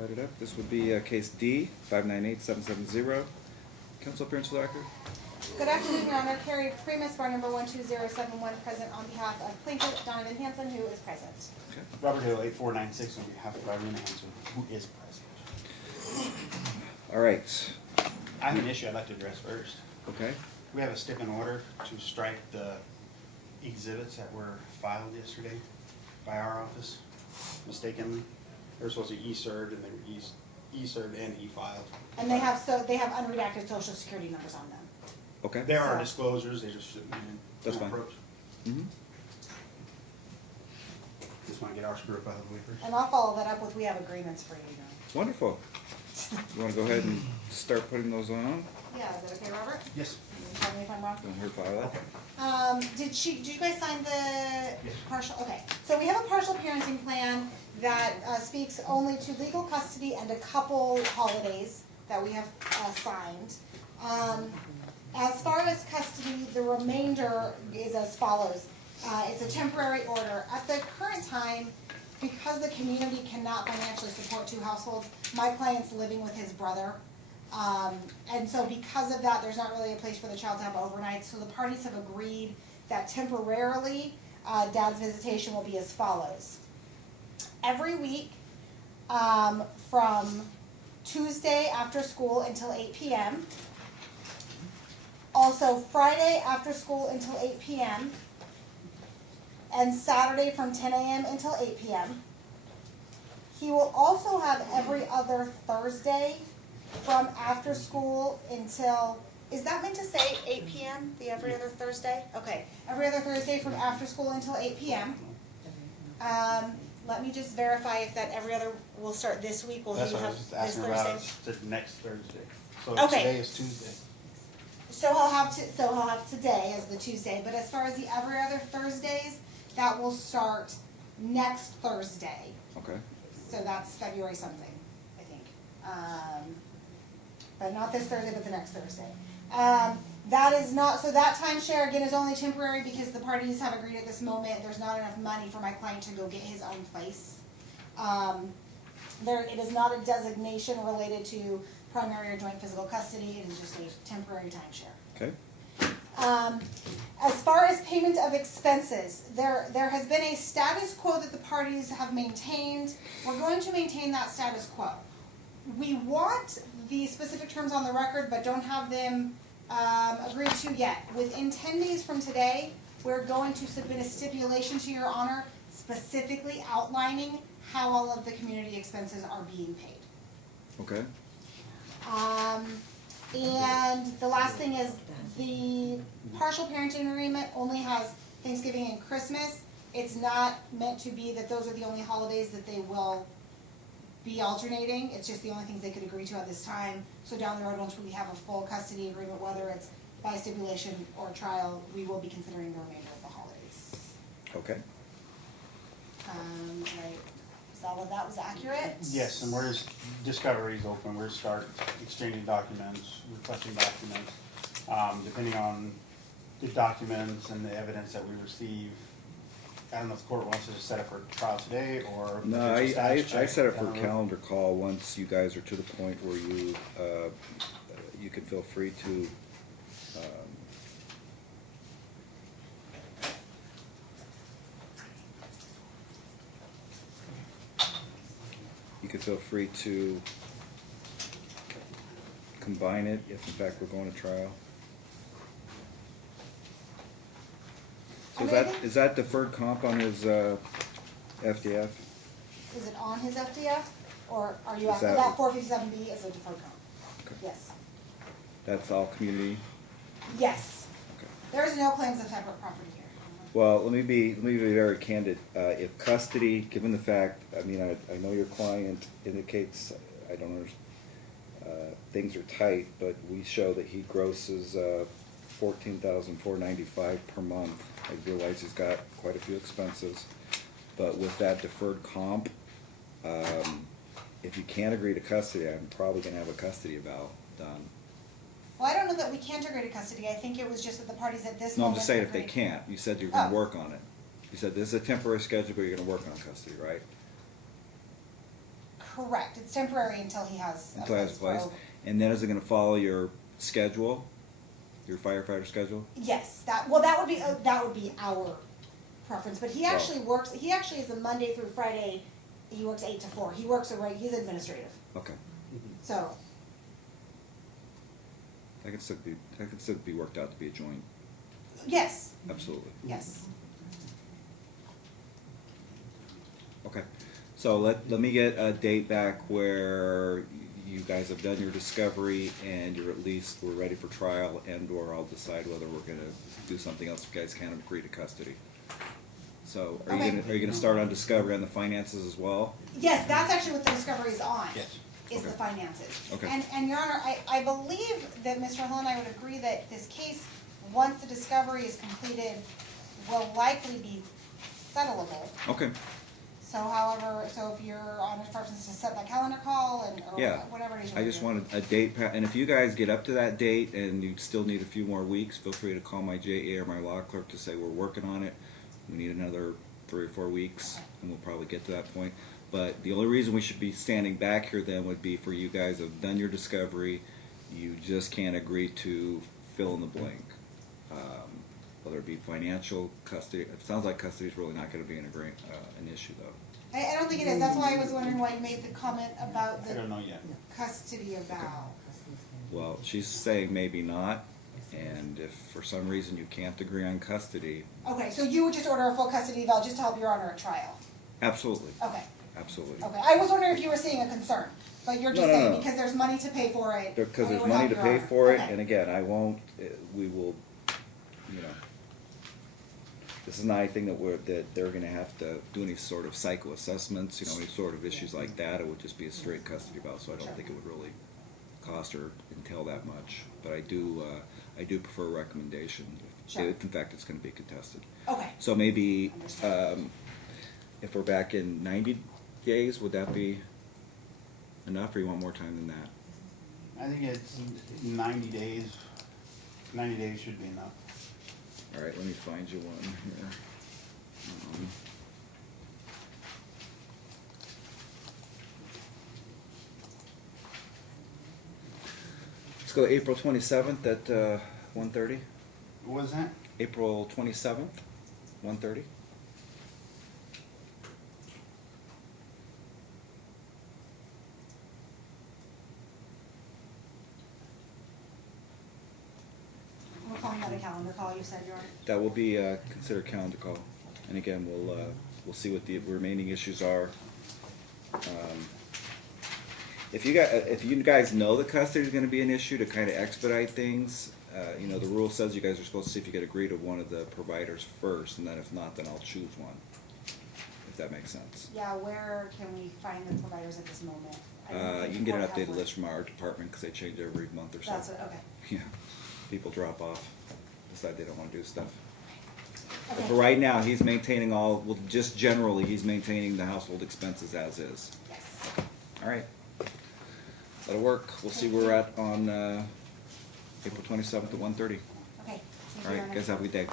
Light it up. This would be case D, 598770. Counsel appearance for the record. Good afternoon, Your Honor. Carrie Primus, bar number 12071, present on behalf of plaintiff Donovan Hansen, who is present. Okay. Robert Hill, 8496, on behalf of Robert Hansen, who is present. All right. I have an issue I'd like to address first. Okay. We have a stip in order to strike the exhibits that were filed yesterday by our office mistakenly. They were supposed to be e-served, and they were e-served and e-filed. And they have unredacted social security numbers on them. Okay. There are disclosures, they just shouldn't be in. That's fine. approach. Mm-hmm. Just want to get our screw up out of the way first. And I'll follow that up with, we have agreements for you, Your Honor. Wonderful. You want to go ahead and start putting those on? Yeah, is that okay, Robert? Yes. Tell me if I'm wrong. Don't hurt Violet. Did you guys sign the Yes. partial? Okay, so we have a partial parenting plan that speaks only to legal custody and a couple holidays that we have signed. As far as custody, the remainder is as follows. It's a temporary order. At the current time, because the community cannot financially support two households, my client's living with his brother. And so because of that, there's not really a place for the child to have overnight. So the parties have agreed that temporarily, Dad's visitation will be as follows. Every week, from Tuesday after school until 8 p.m., also Friday after school until 8 p.m., and Saturday from 10 a.m. until 8 p.m. He will also have every other Thursday from after school until, is that meant to say 8 p.m., the every other Thursday? Okay, every other Thursday from after school until 8 p.m. Let me just verify if that every other will start this week. Will That's he what I have was just this asking Thursday? about, the next Thursday. So Okay. today is Tuesday. So he'll have today as the Tuesday, but as far as the every other Thursdays, that will start next Thursday. Okay. So that's February something, I think. But not this Thursday, but the next Thursday. That is not, so that timeshare again is only temporary because the parties have agreed at this moment there's not enough money for my client to go get his own place. It is not a designation related to primary or joint physical custody. It is just a temporary timeshare. Okay. As far as payment of expenses, there has been a status quo that the parties have maintained. We're going to maintain that status quo. We want the specific terms on the record, but don't have them agreed to yet. Within 10 days from today, we're going to submit a stipulation to Your Honor specifically outlining how all of the community expenses are being paid. Okay. And the last thing is the partial parenting agreement only has Thanksgiving and Christmas. It's not meant to be that those are the only holidays that they will be alternating. It's just the only things they could agree to at this time. So down the road, once we have a full custody agreement, whether it's by stipulation or trial, we will be considering the remainder of the holidays. Okay. Right. So all of that was accurate? Yes, and we're just, discovery's open, we're start exchanging documents, requesting documents. Depending on the documents and the evidence that we receive, I don't know if the court wants to just set up for trial today or. No, I set up for a calendar call once you guys are to the point where you can feel free to combine it if in fact we're going to trial. So is that deferred comp on his FDF? Is it on his FDF? Or are you Is asking that 457B is a deferred comp? Okay. Yes. That's all community? Yes. Okay. There's no claims of separate property here. Well, let me be very candid. If custody, given the fact, I mean, I know your client indicates, I don't understand, things are tight, but we show that he grosses $14,495 per month. I realize he's got quite a few expenses, but with that deferred comp, if you can't agree to custody, I'm probably going to have a custody eval done. Well, I don't know that we can't agree to custody. I think it was just that the parties at this No, I'm moment. just saying if they agreed. can't. You said you're going to Oh. work on it. You said this is a temporary schedule, but you're going to work on custody, right? Correct, it's temporary until he has a until it has a place? robe. And then is it gonna follow your schedule, your firefighter schedule? Yes, that would be our preference, but he actually works, he actually is a Monday through Friday, he works 8 to 4, he works he's administrative, Okay, so, that could still be worked out to be a joint, yes, absolutely. yes. Okay, so let me get a date back where you guys have done your discovery and you're we're ready for trial, and or I'll decide whether we're gonna do something else if you guys can't agree to custody. So are you gonna start on discovery on the finances as well? Yes, that's actually what the discovery is on. Yes. Is the Okay. finances. Okay. And Your Honor, I believe that Mr. Hill and I would agree that this case, once the discovery is completed, will likely be settlable. Okay, So if your Honor's preference is to set that calendar call or yeah. whatever it is. I just wanted a date, and if you guys get up to that date and you still need a few more weeks, feel free to call my JA or my law clerk to say we're working on it. We need another 3 or 4 weeks, and we'll probably get to that point. But the only reason we should be standing back here then would be for you guys have done your discovery, you just can't agree to fill in the blank. Whether it be financial, custody, it sounds like custody is really not gonna be an issue though. I don't think it is. That's why I was wondering why you made the comment about I don't the know yet. custody eval. Well, she's saying maybe not, and if for some reason you can't agree on custody, Okay, so you would just order a full custody eval just to help your Honor at trial? absolutely, Okay, absolutely. okay. I was wondering if you were seeing a concern, but you're just No, no, saying no. because there's money to pay for it. Because and it there's would money help to your pay Honor. for it, Okay. and again, I won't, we will, you know, this is not anything that they're gonna have to do any sort of psycho assessments, you know, any sort of issues like that. It would just be a straight custody eval, so I don't think it would really cost or entail that much. But I do prefer a recommendation, Sure. if in fact it's gonna be contested. Okay. So maybe, if we're back in 90 days, would that be enough, or you want more time than that? I think it's 90 days. 90 days should be enough. All right, let me find you one here. Let's go April 27th at 1:30. What was that? April 27th, 1:30. We're calling that a calendar call, you said, Your Honor? That will be considered calendar call. And again, we'll see what the remaining issues are. If you guys know the custody is going to be an issue, to kind of expedite things, you know, the rule says you guys are supposed to see if you could agree to one of the providers first, and then if not, then I'll choose one. If that makes sense. Yeah, where can we find the providers at this moment? I don't think You can get an we have updated one. list from our department because they change every month or so. That's it, okay. Yeah, people drop off, decide they don't want to do stuff. But Okay. for right now, he's maintaining just generally, he's maintaining the household expenses as is. Yes. All right. That'll work. We'll see where we're at on April 27th at 1:30. Okay. Thank you, All Your right, Honor. guys, have a good day.